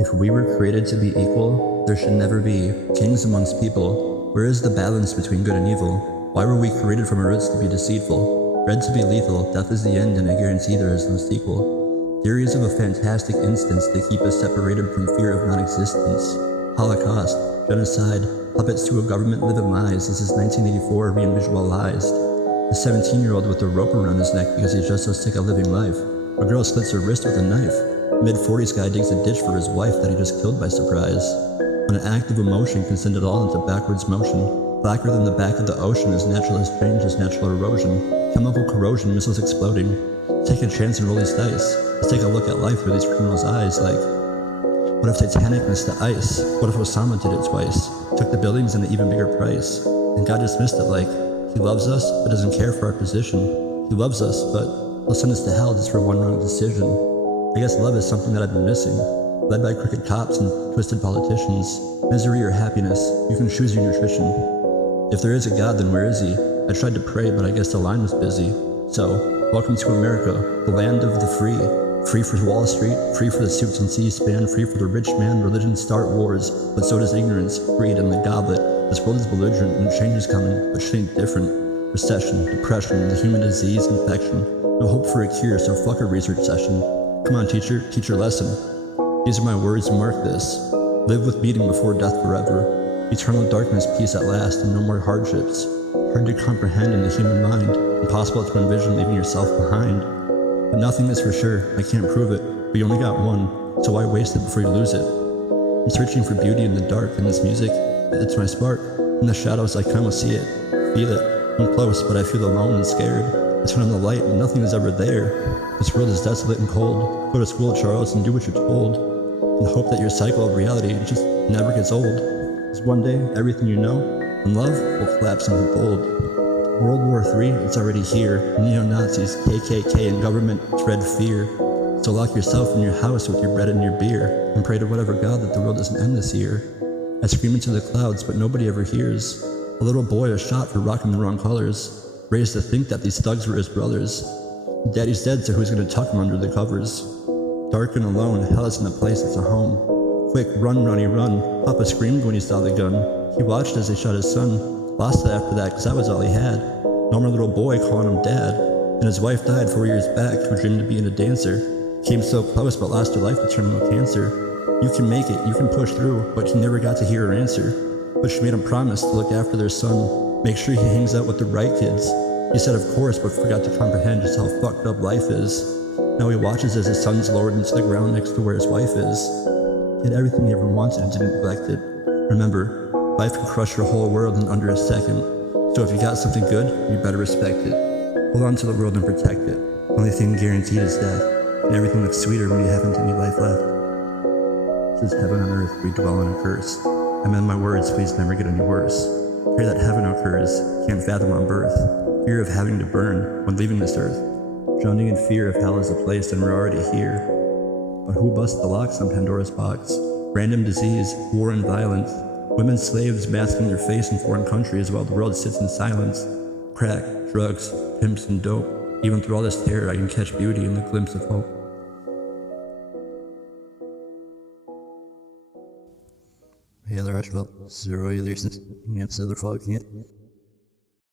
If we were created to be equal, there should never be kings amongst people. Where is the balance between good and evil? Why were we created from our roots to be deceitful? Bred to be lethal, death is the end and I guarantee there is no sequel. Theories of a fantastic instance, they keep us separated from fear of non-existence. Holocaust, genocide, puppets to a government live in lies. This is 1984 re-visualized. A 17-year-old with a rope around his neck because he's just so sick of living life. A girl slits her wrist with a knife. Mid-40s guy digs a ditch for his wife that he just killed by surprise. An act of emotion can send it all into backwards motion. Blacker than the back of the ocean, as natural as change as natural erosion. Chemical corrosion, missiles exploding. Take a chance and roll these dice. Let's take a look at life through these criminals' eyes like, what if Titanic missed the ice? What if Osama did it twice? Took the buildings at an even bigger price. And God dismissed it like, he loves us, but doesn't care for our position. He loves us, but he'll send us to hell just for one wrong decision. I guess love is something that I've been missing. Led by crooked cops and twisted politicians. Misery or happiness, you can choose your nutrition. If there is a God, then where is he? I tried to pray, but I guess the line was busy. So, welcome to America, the land of the free. Free for Wall Street, free for the suits and C-SPAN, free for the rich man. Religions start wars, but so does ignorance, greed, and the goblet. This world is belligerent and change is coming, but shit ain't different. Recession, depression, the human disease, infection. No hope for a cure, so fuck a research session. Come on, teacher, teach your lesson. These are my words, mark this. Live with beating before death forever. Eternal darkness, peace at last, and no more hardships. Hard to comprehend in the human mind. Impossible to envision leaving yourself behind. But nothing is for sure, I can't prove it. But you only got one, so why waste it before you lose it? I'm searching for beauty in the dark, and this music, it's my spark. In the shadows I kinda see it, feel it. I'm close, but I feel alone and scared. I turn on the light and nothing is ever there. This world is desolate and cold. Go to school, Charles, and do what you're told. And hope that your cycle of reality just never gets old. Because one day, everything you know and love will collapse into gold. World War III, it's already here. Neo-Nazis, KKK, and government dread fear. So lock yourself in your house with your bread and your beer, and pray to whatever God that the world doesn't end this year. I scream into the clouds, but nobody ever hears. A little boy was shot for rocking the wrong colors, raised to think that these thugs were his brothers. Daddy's dead, so who's gonna tuck him under the covers? Dark and alone, hell isn't a place, it's a home. Quick, run, Ronnie, run. Papa screamed when he saw the gun. He watched as they shot his son. Lost it after that, cause that was all he had. Normal little boy calling him dad. And his wife died 4 years back, who dreamed of being a dancer. Came so close, but lost her life to terminal cancer. You can make it, you can push through, but he never got to hear her answer. But she made him promise to look after their son, make sure he hangs out with the right kids. He said of course, but forgot to comprehend just how fucked up life is. Now he watches as his son's lowered into the ground next to where his wife is. Did everything he ever wanted and didn't neglect it. Remember, life can crush your whole world in under a second. So if you got something good, you better respect it. Hold on to the world and protect it. The only thing guaranteed is death. And everything looks sweeter when you haven't any life left. This is heaven on earth, we dwell on a curse. I meant my words, please never get any worse. Pray that heaven occurs, can't fathom on birth. Fear of having to burn when leaving this earth. Drowning in fear of hell is a place and we're already here. But who busts the locks on Pandora's box? Random disease, war and violence. Women slaves masking their face in foreign countries while the world sits in silence. Crack, drugs, pimps and dope. Even through all this terror I can catch beauty in the glimpse of hope. Heel eruit wel, zero hier is het. Je hebt ze ervoor niet.